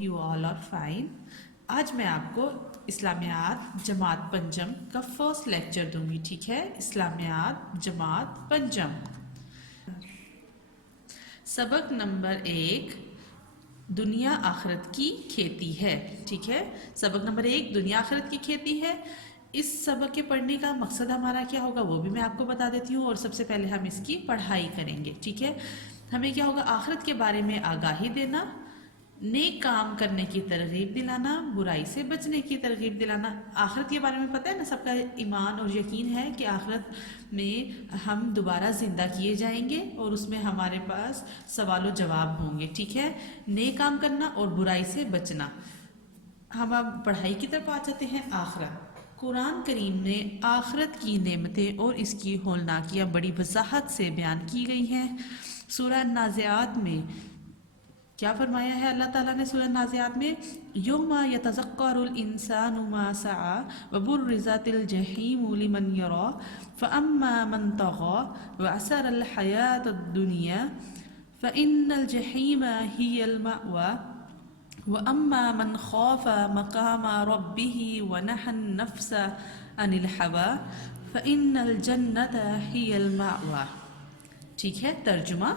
you all are fine. آج میں آپ کو اسلامیات جماعت پنجم کا فرسٹ لیکچر دوں گی. ٹھیک ہے, اسلامیات جماعت پنجم. سبق نمبر 1 دنیا آخرت کی کھیتی ہے. ٹھیک ہے, سبق نمبر 1 دنیا آخرت کی کھیتی ہے. اس سبق کے پڑھنے کا مقصد ہمارا کیا ہوگا وہ بھی میں آپ کو بتا دیتی ہوں, اور سب سے پہلے ہم اس کی پڑھائی کریں گے. ٹھیک ہے, ہمیں کیا ہوگا, آخرت کے بارے میں آگاہی دینا, نیک کام کرنے کی ترغیب دلانا, برائی سے بچنے کی ترغیب دلانا. آخرت کے بارے میں پتہ ہے نا, سب کا ایمان اور یقین ہے کہ آخرت میں ہم دوبارہ زندہ کیے جائیں گے اور اس میں ہمارے پاس سوال و جواب ہوں گے. ٹھیک ہے, نیک کام کرنا اور برائی سے بچنا. ہم اب پڑھائی کی طرف آ جاتے ہیں. آخرت. قرآن کریم نے آخرت کی نعمتیں اور اس کی ہولناکیاں بڑی وضاحت سے بیان کی گئی ہیں. سورہ نازعات میں کیا فرمایا ہے اللہ تعالیٰ نے سورہ نازعات میں, یوم یتذکر الانسان ما سعی وبرزت الجحیم لمن یری فاما من طغی وآثر الحیاۃ الدنیا فإن الجحیم ہی المأوی وَأَمَّا مَنْ خَافَ مَقَامَ رَبِّهِ وَنَهَى النَّفْسَ عَنِ الْهَوَىٰ فَإِنَّ الْجَنَّةَ هِيَ الْمَأْوَىٰ. ٹھیک ہے, ترجمہ.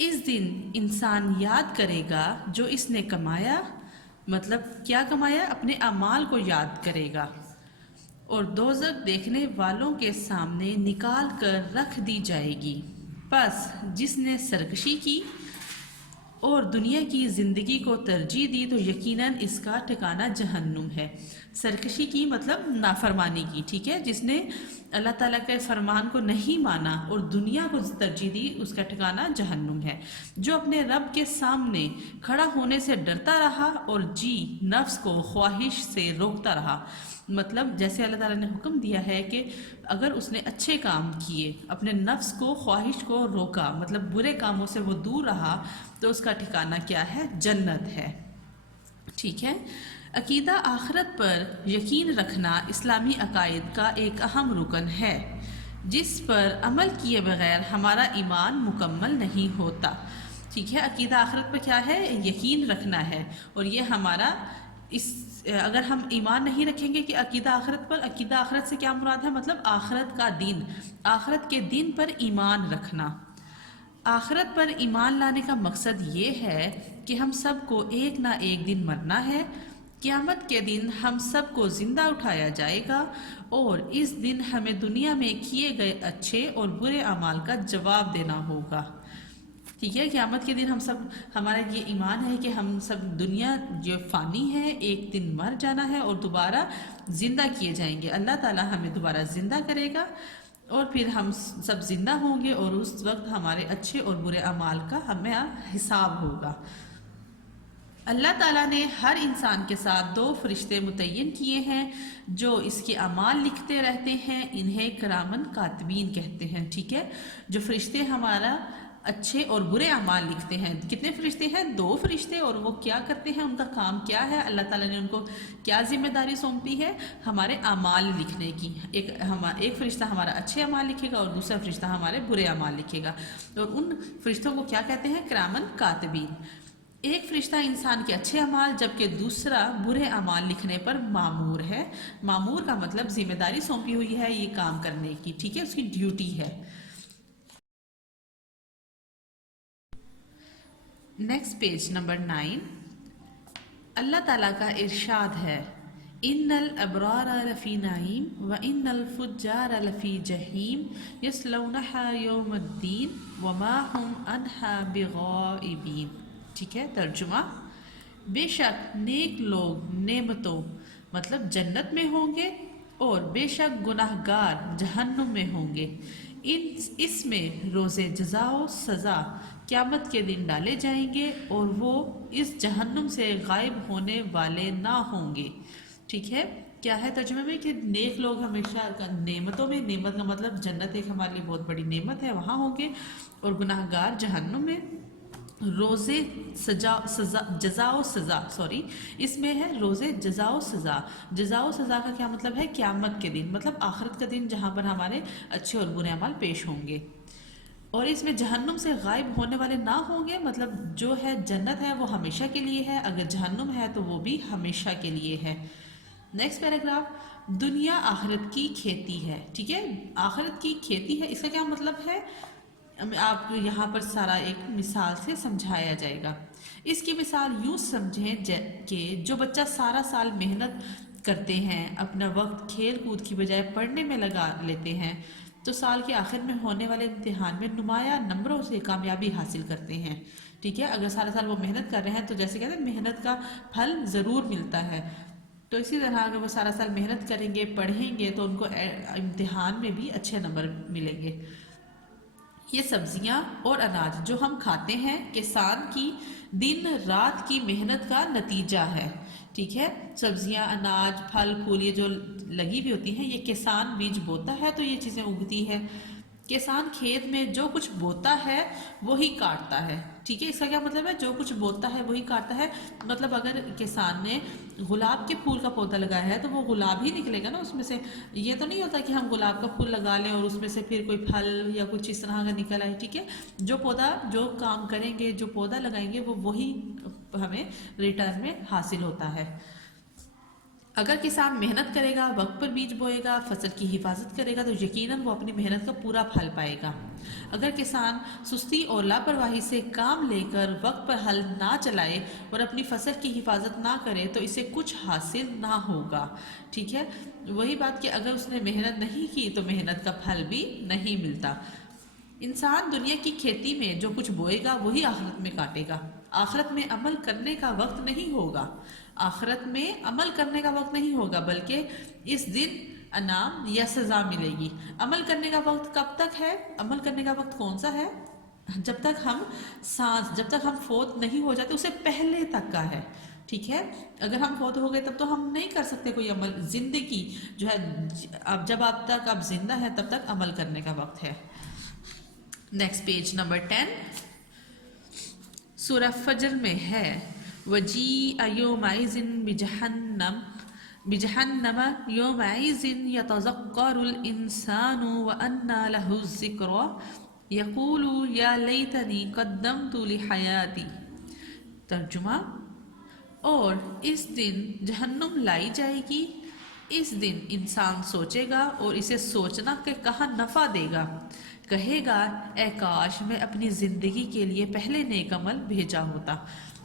اس دن انسان یاد کرے گا جو اس نے کمایا, مطلب کیا کمایا, اپنے اعمال کو یاد کرے گا, اور دوزخ دیکھنے والوں کے سامنے نکال کر رکھ دی جائے گی. پس جس نے سرکشی کی اور دنیا کی زندگی کو ترجیح دی تو یقیناً اس کا ٹھکانہ جہنم ہے. سرکشی کی مطلب نافرمانی کی. ٹھیک ہے, جس نے اللہ تعالیٰ کے فرمان کو نہیں مانا اور دنیا کو ترجیح دی اس کا ٹھکانہ جہنم ہے. جو اپنے رب کے سامنے کھڑا ہونے سے ڈرتا رہا اور نفس کو خواہش سے روکتا رہا, مطلب جیسے اللہ تعالیٰ نے حکم دیا ہے کہ اگر اس نے اچھے کام کیے, اپنے نفس کو خواہش کو روکا, مطلب برے کاموں سے وہ دور رہا, تو اس کا ٹھکانہ کیا ہے, جنت ہے. ٹھیک ہے, عقیدہ آخرت پر یقین رکھنا اسلامی عقائد کا ایک اہم رکن ہے جس پر عمل کیے بغیر ہمارا ایمان مکمل نہیں ہوتا. ٹھیک ہے, عقیدہ آخرت پر کیا ہے, یقین رکھنا ہے, اور یہ ہمارا اگر ہم ایمان نہیں رکھیں گے کہ عقیدہ آخرت پر, عقیدہ آخرت سے کیا مراد ہے, مطلب آخرت کا دین, آخرت کے دن پر ایمان رکھنا. آخرت پر ایمان لانے کا مقصد یہ ہے کہ ہم سب کو ایک نہ ایک دن مرنا ہے. قیامت کے دن ہم سب کو زندہ اٹھایا جائے گا اور اس دن ہمیں دنیا میں کیے گئے اچھے اور برے اعمال کا جواب دینا ہوگا. ٹھیک ہے, قیامت کے دن ہم سب, ہمارا یہ ایمان ہے کہ ہم سب دنیا جو فانی ہے ایک دن مر جانا ہے اور دوبارہ زندہ کیے جائیں گے. اللہ تعالیٰ ہمیں دوبارہ زندہ کرے گا اور پھر ہم سب زندہ ہوں گے اور اس وقت ہمارے اچھے اور برے اعمال کا ہمیں حساب ہوگا. اللہ تعالیٰ نے ہر انسان کے ساتھ 2 فرشتے متعین کیے ہیں جو اس کے اعمال لکھتے رہتے ہیں. انہیں کرامن کاتبین کہتے ہیں. ٹھیک ہے, جو فرشتے ہمارا اچھے اور برے اعمال لکھتے ہیں. کتنے فرشتے ہیں, 2 فرشتے, اور وہ کیا کرتے ہیں, ان کا کام کیا ہے, اللہ تعالیٰ نے ان کو کیا ذمہ داری سونپی ہے, ہمارے اعمال لکھنے کی. ایک فرشتہ ہمارا اچھے اعمال لکھے گا اور دوسرا فرشتہ ہمارے برے اعمال لکھے گا, اور ان فرشتوں کو کیا کہتے ہیں, کرامن کاتبین. ایک فرشتہ انسان کے اچھے اعمال جبکہ دوسرا برے اعمال لکھنے پر مامور ہے. مامور کا مطلب ذمہ داری سونپی ہوئی ہے یہ کام کرنے کی. ٹھیک ہے, اس کی ڈیوٹی ہے. Next page number 9. اللہ تعالیٰ کا ارشاد ہے, ان الابرار لفی نعیم وان الفجار لفی جحیم یصلونہا یوم الدین وما ہم عنہا بغائبین. ٹھیک ہے, ترجمہ. بے شک نیک لوگ نعمتوں مطلب جنت میں ہوں گے اور بے شک گناہ گار جہنم میں ہوں گے. اس میں روز جزا و سزا قیامت کے دن ڈالے جائیں گے اور وہ اس جہنم سے غائب ہونے والے نہ ہوں گے. ٹھیک ہے, کیا ہے ترجمے میں کہ نیک لوگ ہمیشہ نعمتوں میں, نعمت کا مطلب جنت ایک ہمارے لیے بہت بڑی نعمت ہے, وہاں ہوں گے, اور گناہ گار جہنم میں. روزے جزا و سزا اس میں ہے روزے جزا و سزا. جزا و سزا کا کیا مطلب ہے, قیامت کے دن, مطلب آخرت کا دن جہاں پر ہمارے اچھے اور برے اعمال پیش ہوں گے. اور اس میں جہنم سے غائب ہونے والے نہ ہوں گے، مطلب جو ہے جنت ہے وہ ہمیشہ کے لیے ہے، اگر جہنم ہے تو وہ بھی ہمیشہ کے لیے ہے۔ نیکسٹ پیراگراف، دنیا آخرت کی کھیتی ہے، ٹھیک ہے، آخرت کی کھیتی ہے، اس کا کیا مطلب ہے؟ آپ کو یہاں پر سارا ایک مثال سے سمجھایا جائے گا۔ اس کی مثال یوں سمجھیں کہ جو بچہ سارا سال محنت کرتے ہیں، اپنا وقت کھیل کود کی بجائے پڑھنے میں لگا لیتے ہیں، تو سال کے آخر میں ہونے والے امتحان میں نمایاں نمبروں سے کامیابی حاصل کرتے ہیں، ٹھیک ہے، اگر سارا سال وہ محنت کر رہے ہیں تو جیسے کہتے ہیں محنت کا پھل ضرور ملتا ہے، تو اسی طرح اگر وہ سارا سال محنت کریں گے، پڑھیں گے، تو ان کو امتحان میں بھی اچھے نمبر ملیں گے۔ یہ سبزیاں اور اناج جو ہم کھاتے ہیں کسان کی دن رات کی محنت کا نتیجہ ہے، ٹھیک ہے، سبزیاں، اناج، پھل پھول یہ جو لگی ہوئی ہوتی ہیں، یہ کسان بیج بوتا ہے تو یہ چیزیں اگتی ہے۔ کسان کھیت میں جو کچھ بوتا ہے وہی کاٹتا ہے، ٹھیک ہے، اس کا کیا مطلب ہے؟ جو کچھ بوتا ہے وہی کاٹتا ہے، مطلب اگر کسان نے گلاب کے پھول کا پودا لگایا ہے تو وہ گلاب ہی نکلے گا نا اس میں سے، یہ تو نہیں ہوتا کہ ہم گلاب کا پھول لگا لیں اور اس میں سے پھر کوئی پھل یا کچھ اس طرح کا نکل آئے، ٹھیک ہے، جو پودا جو کام کریں گے، جو پودا لگائیں گے، وہ وہی ہمیں ریٹرن میں حاصل ہوتا ہے۔ اگر کسان محنت کرے گا، وقت پر بیج بوئے گا، فصل کی حفاظت کرے گا، تو یقیناً وہ اپنی محنت کا پورا پھل پائے گا۔ اگر کسان سستی اور لاپرواہی سے کام لے کر وقت پر ہل نہ چلائے اور اپنی فصل کی حفاظت نہ کرے تو اسے کچھ حاصل نہ ہوگا، ٹھیک ہے، وہی بات کہ اگر اس نے محنت نہیں کی تو محنت کا پھل بھی نہیں ملتا۔ انسان دنیا کی کھیتی میں جو کچھ بوئے گا وہی آخرت میں کاٹے گا۔ آخرت میں عمل کرنے کا وقت نہیں ہوگا، آخرت میں عمل کرنے کا وقت نہیں ہوگا، بلکہ اس دن انعام یا سزا ملے گی۔ عمل کرنے کا وقت کب تک ہے؟ عمل کرنے کا وقت کون سا ہے؟ جب تک ہم فوت نہیں ہو جاتے، اسے پہلے تک کا ہے، ٹھیک ہے، اگر ہم فوت ہو گئے تب تو ہم نہیں کر سکتے کوئی عمل، زندگی جو ہے اب جب آپ زندہ ہیں تب تک عمل کرنے کا وقت ہے۔ نیکسٹ پیج نمبر 10 سورہ فجر میں ہے، وَجِيءَ يَوْمَئِذٍ بِجَهَنَّمَ يَوْمَئِذٍ يَتَذَكَّرُ الْإِنسَانُ وَأَنَّى لَهُ الذِّكْرَىٰ يَقُولُ يَا لَيْتَنِي قَدَّمْتُ لِحَيَاتِي۔ ترجمہ، اور اس دن جہنم لائی جائے گی، اس دن انسان سوچے گا اور اسے سوچنا کہ کہاں نفع دے گا، کہے گا اے کاش میں اپنی زندگی کے لیے پہلے نیک عمل بھیجا ہوتا۔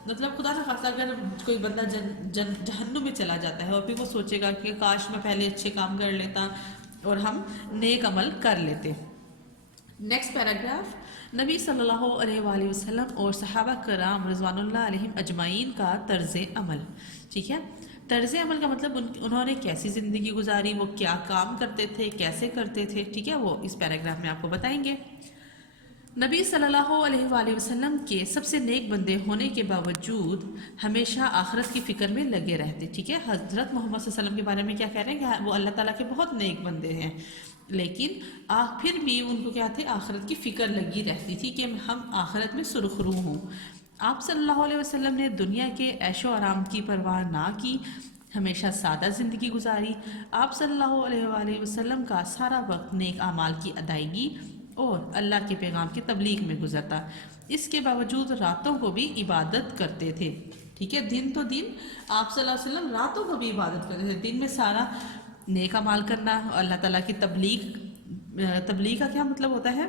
مطلب خدا نہ خاصا اگر کوئی بندہ جہنم میں چلا جاتا ہے اور پھر وہ سوچے گا کہ کاش میں پہلے اچھے کام کر لیتا اور ہم نیک عمل کر لیتے۔ نیکسٹ پیراگراف، نبی صلی اللہ علیہ وآلہ وسلم اور صحابہ کرام رضوان اللہ علیہم اجمعین کا طرز عمل، ٹھیک ہے، طرز عمل کا مطلب انہوں نے کیسی زندگی گزاری، وہ کیا کام کرتے تھے، کیسے کرتے تھے، ٹھیک ہے، وہ اس پیراگراف میں آپ کو بتائیں گے۔ نبی صلی اللہ علیہ وآلہ وسلم کے سب سے نیک بندے ہونے کے باوجود ہمیشہ آخرت کی فکر میں لگے رہتے، ٹھیک ہے، حضرت محمد صلی اللہ علیہ وسلم کے بارے میں کیا کہہ رہے ہیں کہ وہ اللہ تعالیٰ کے بہت نیک بندے ہیں، لیکن پھر بھی ان کو کیا تھے، آخرت کی فکر لگی رہتی تھی کہ ہم آخرت میں سرخرو ہوں۔ آپ صلی اللہ علیہ وسلم نے دنیا کے عیش و آرام کی پرواہ نہ کی، ہمیشہ سادہ زندگی گزاری۔ آپ صلی اللہ علیہ وآلہ وسلم کا سارا وقت نیک اعمال کی ادائیگی اور اللہ کے پیغام کی تبلیغ میں گزرتا، اس کے باوجود راتوں کو بھی عبادت کرتے تھے، ٹھیک ہے، دن تو دن آپ صلی اللہ علیہ وسلم راتوں کو بھی عبادت کرتے تھے، دن میں سارا نیک اعمال کرنا، اللہ تعالیٰ کی تبلیغ کا کیا مطلب ہوتا ہے؟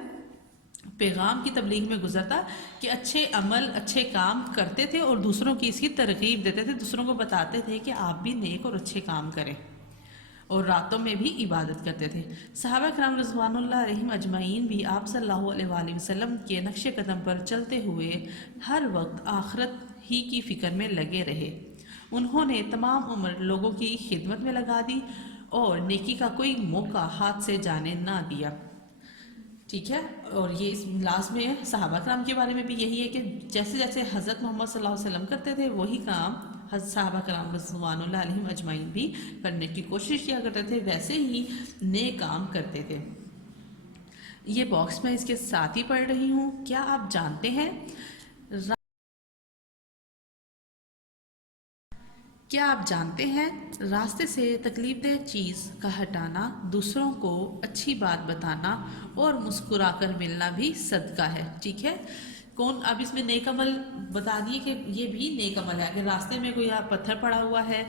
پیغام کی تبلیغ میں گزرتا کہ اچھے عمل اچھے کام کرتے تھے اور دوسروں کی اس کی ترغیب دیتے تھے، دوسروں کو بتاتے تھے کہ آپ بھی نیک اور اچھے کام کریں، اور راتوں میں بھی عبادت کرتے تھے۔ صحابہ کرام رضوان اللہ علیہم اجمعین بھی آپ صلی اللہ علیہ وآلہ وسلم کے نقش قدم پر چلتے ہوئے ہر وقت آخرت ہی کی فکر میں لگے رہے۔ انہوں نے تمام عمر لوگوں کی خدمت میں لگا دی اور نیکی کا کوئی موقع ہاتھ سے جانے نہ دیا، ٹھیک ہے، اور یہ اس لاسٹ میں صحابہ کرام کے بارے میں بھی یہی ہے کہ جیسے جیسے حضرت محمد صلی اللہ علیہ وسلم کرتے تھے وہی کام حضرت صحابہ کرام رضوان اللہ علیہم اجمعین بھی کرنے کی کوشش کیا کرتے تھے، ویسے ہی نیک کام کرتے تھے۔ یہ باکس میں اس کے ساتھ ہی پڑھ رہی ہوں، کیا آپ جانتے ہیں کیا آپ جانتے ہیں راستے سے تکلیف دہ چیز کا ہٹانا، دوسروں کو اچھی بات بتانا اور مسکرا کر ملنا بھی صدقہ ہے. ٹھیک ہے. کون اب اس میں نیک عمل بتا دیے کہ یہ بھی نیک عمل ہے. اگر راستے میں کوئی پتھر پڑا ہوا ہے،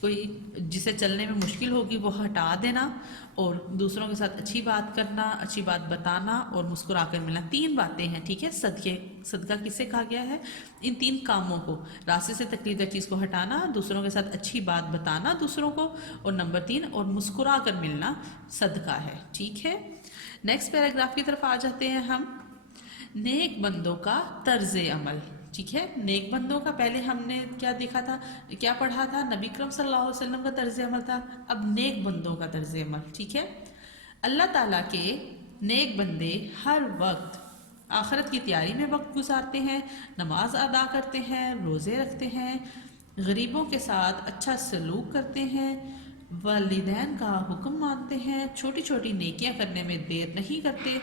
کوئی جسے چلنے میں مشکل ہوگی، وہ ہٹا دینا اور دوسروں کے ساتھ اچھی بات کرنا، اچھی بات بتانا اور مسکرا کر ملنا. 3 باتیں ہیں. ٹھیک ہے. صدقہ کس سے کہا گیا ہے؟ ان 3 کاموں کو، راستے سے تکلیف دہ چیز کو ہٹانا، دوسروں کے ساتھ اچھی بات بتانا دوسروں کو، اور نمبر 3 اور مسکرا کر ملنا صدقہ ہے. ٹھیک ہے. نیکسٹ پیراگراف کی طرف آ جاتے ہیں ہم. نیک بندوں کا طرز عمل. ٹھیک ہے. نیک بندوں کا پہلے ہم نے کیا دیکھا تھا، کیا پڑھا تھا؟ نبی کرم صلی اللہ علیہ وسلم کا طرز عمل تھا. اب نیک بندوں کا طرز عمل. ٹھیک ہے. اللہ تعالیٰ کے نیک بندے ہر وقت آخرت کی تیاری میں وقت گزارتے ہیں، نماز ادا کرتے ہیں، روزے رکھتے ہیں، غریبوں کے ساتھ اچھا سلوک کرتے ہیں، والدین کا حکم مانتے ہیں، چھوٹی چھوٹی نیکیاں کرنے میں دیر نہیں کرتے.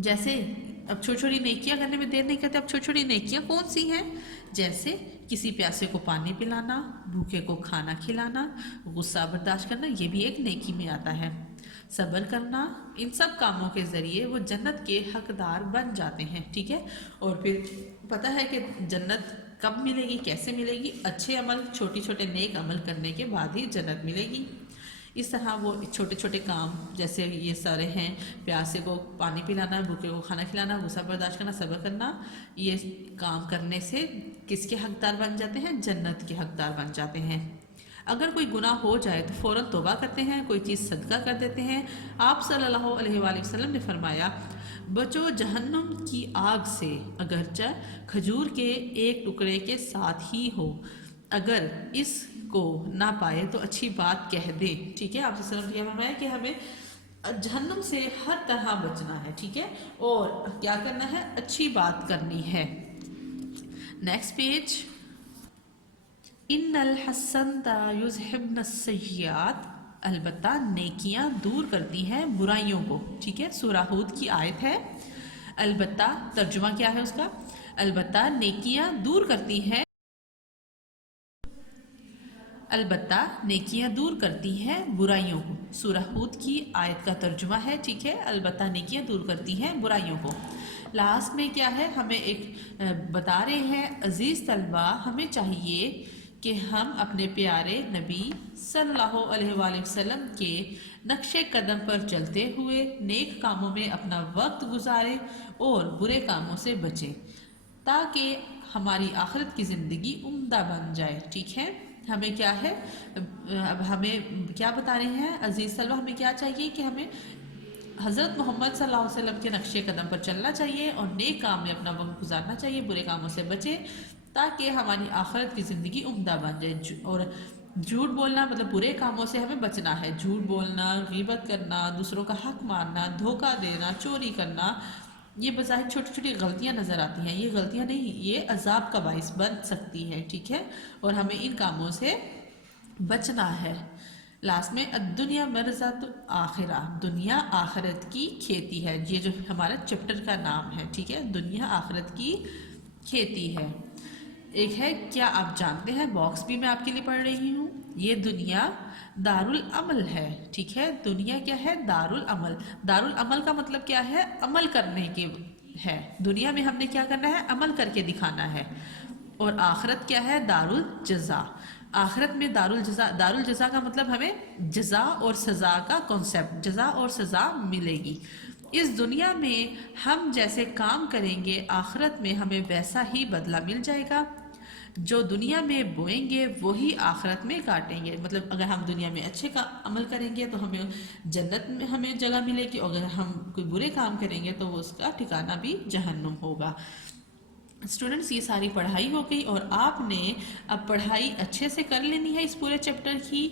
جیسے اب چھوٹی چھوٹی نیکیاں کرنے میں دیر نہیں کرتے. اب چھوٹی چھوٹی نیکیاں کون سی ہیں؟ جیسے کسی پیاسے کو پانی پلانا، بھوکے کو کھانا کھلانا، غصہ برداشت کرنا، یہ بھی ایک نیکی میں آتا ہے. صبر کرنا، ان سب کاموں کے ذریعے وہ جنت کے حقدار بن جاتے ہیں. ٹھیک ہے. اور پھر پتہ ہے کہ جنت کب ملے گی، کیسے ملے گی؟ اچھے عمل، چھوٹی چھوٹے نیک عمل کرنے کے بعد ہی جنت ملے گی. اس طرح وہ چھوٹے چھوٹے کام جیسے یہ سارے ہیں، پیاسے کو پانی پلانا، بھوکے کو کھانا کھلانا، غصہ برداشت کرنا، صبر کرنا، یہ کام کرنے سے کس کے حقدار بن جاتے ہیں؟ جنت کے حقدار بن جاتے ہیں. اگر کوئی گناہ ہو جائے تو فوراً توبہ کرتے ہیں، کوئی چیز صدقہ کر دیتے ہیں. آپ صلی اللہ علیہ وآلہ وسلم نے فرمایا، بچو جہنم کی آگ سے اگرچہ کھجور کے ایک ٹکڑے کے ساتھ ہی ہو، اگر اس کو نہ پائے تو اچھی بات کہہ دیں. ٹھیک ہے. آپ صلی اللہ علیہ وسلم نے فرمایا کہ ہمیں جہنم سے ہر طرح بچنا ہے. ٹھیک ہے. اور کیا کرنا ہے؟ اچھی بات کرنی ہے. Next page. ان الحسنات یذہبن السیئات، البتہ نیکیاں دور کرتی ہیں برائیوں کو. ٹھیک ہے. سورہ ہود کی آیت ہے. البتہ ترجمہ کیا ہے اس کا؟ البتہ نیکیاں دور کرتی ہیں، البتہ نیکیاں دور کرتی ہیں برائیوں کو. سورہ ہود کی آیت کا ترجمہ ہے. ٹھیک ہے. البتہ نیکیاں دور کرتی ہیں برائیوں کو. لاسٹ میں کیا ہے؟ ہمیں ایک بتا رہے ہیں عزیز طلبہ، ہمیں چاہیے کہ ہم اپنے پیارے نبی صلی اللہ علیہ وآلہ وسلم کے نقش قدم پر چلتے ہوئے نیک کاموں میں اپنا وقت گزاریں اور برے کاموں سے بچیں تاکہ ہماری آخرت کی زندگی عمدہ بن جائے. ٹھیک ہے. ہمیں کیا ہے؟ اب ہمیں کیا بتا رہے ہیں عزیز طلبہ؟ ہمیں کیا چاہیے کہ ہمیں حضرت محمد صلی اللہ علیہ وسلم کے نقش قدم پر چلنا چاہیے اور نیک کام میں اپنا وقت گزارنا چاہیے، برے کاموں سے بچیں تاکہ ہماری آخرت کی زندگی عمدہ بن جائے. اور جھوٹ بولنا مطلب برے کاموں سے ہمیں بچنا ہے. جھوٹ بولنا، غیبت کرنا، دوسروں کا حق مارنا، دھوکہ دینا، چوری کرنا، یہ بظاہر چھوٹی چھوٹی غلطیاں نظر آتی ہیں. یہ غلطیاں نہیں، یہ عذاب کا باعث بن سکتی ہیں. ٹھیک ہے. اور ہمیں ان کاموں سے بچنا ہے. لاسٹ میں الدنیا مرزت آخرہ، دنیا آخرت کی کھیتی ہے. یہ جو ہمارا چیپٹر کا نام ہے. ٹھیک ہے. دنیا آخرت کی کھیتی ہے. ایک ہے کیا آپ جانتے ہیں، باکس بھی میں آپ کے لیے پڑھ رہی ہوں. یہ دنیا دارالعمل ہے. ٹھیک ہے. دنیا کیا ہے؟ دارالعمل. دارالعمل کا مطلب کیا ہے؟ عمل کرنے کے ہے. دنیا میں ہم نے کیا کرنا ہے؟ عمل کر کے دکھانا ہے. اور آخرت کیا ہے؟ دارالجزا. آخرت میں دارالجزا. دارالجزا کا مطلب ہمیں جزا اور سزا کا کنسیپٹ، جزا اور سزا ملے گی. اس دنیا میں ہم جیسے کام کریں گے آخرت میں ہمیں ویسا ہی بدلہ مل جائے گا. جو دنیا میں بوئیں گے وہی آخرت میں کاٹیں گے. مطلب اگر ہم دنیا میں اچھے کا عمل کریں گے تو ہمیں جنت میں ہمیں جگہ ملے گی، اور اگر ہم کوئی برے کام کریں گے تو اس کا ٹھکانہ بھی جہنم ہوگا. اسٹوڈنٹس، یہ ساری پڑھائی ہو گئی اور آپ نے اب پڑھائی اچھے سے کر لینی ہے اس پورے چیپٹر کی.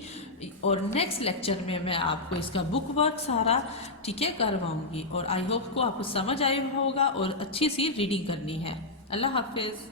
اور نیکسٹ لیکچر میں آپ کو اس کا بک ورک سارا ٹھیک ہے کرواؤں گی. اور آئی ہوپ کو آپ کو سمجھ آئے ہوگا اور اچھی سی ریڈنگ کرنی ہے. اللہ حافظ.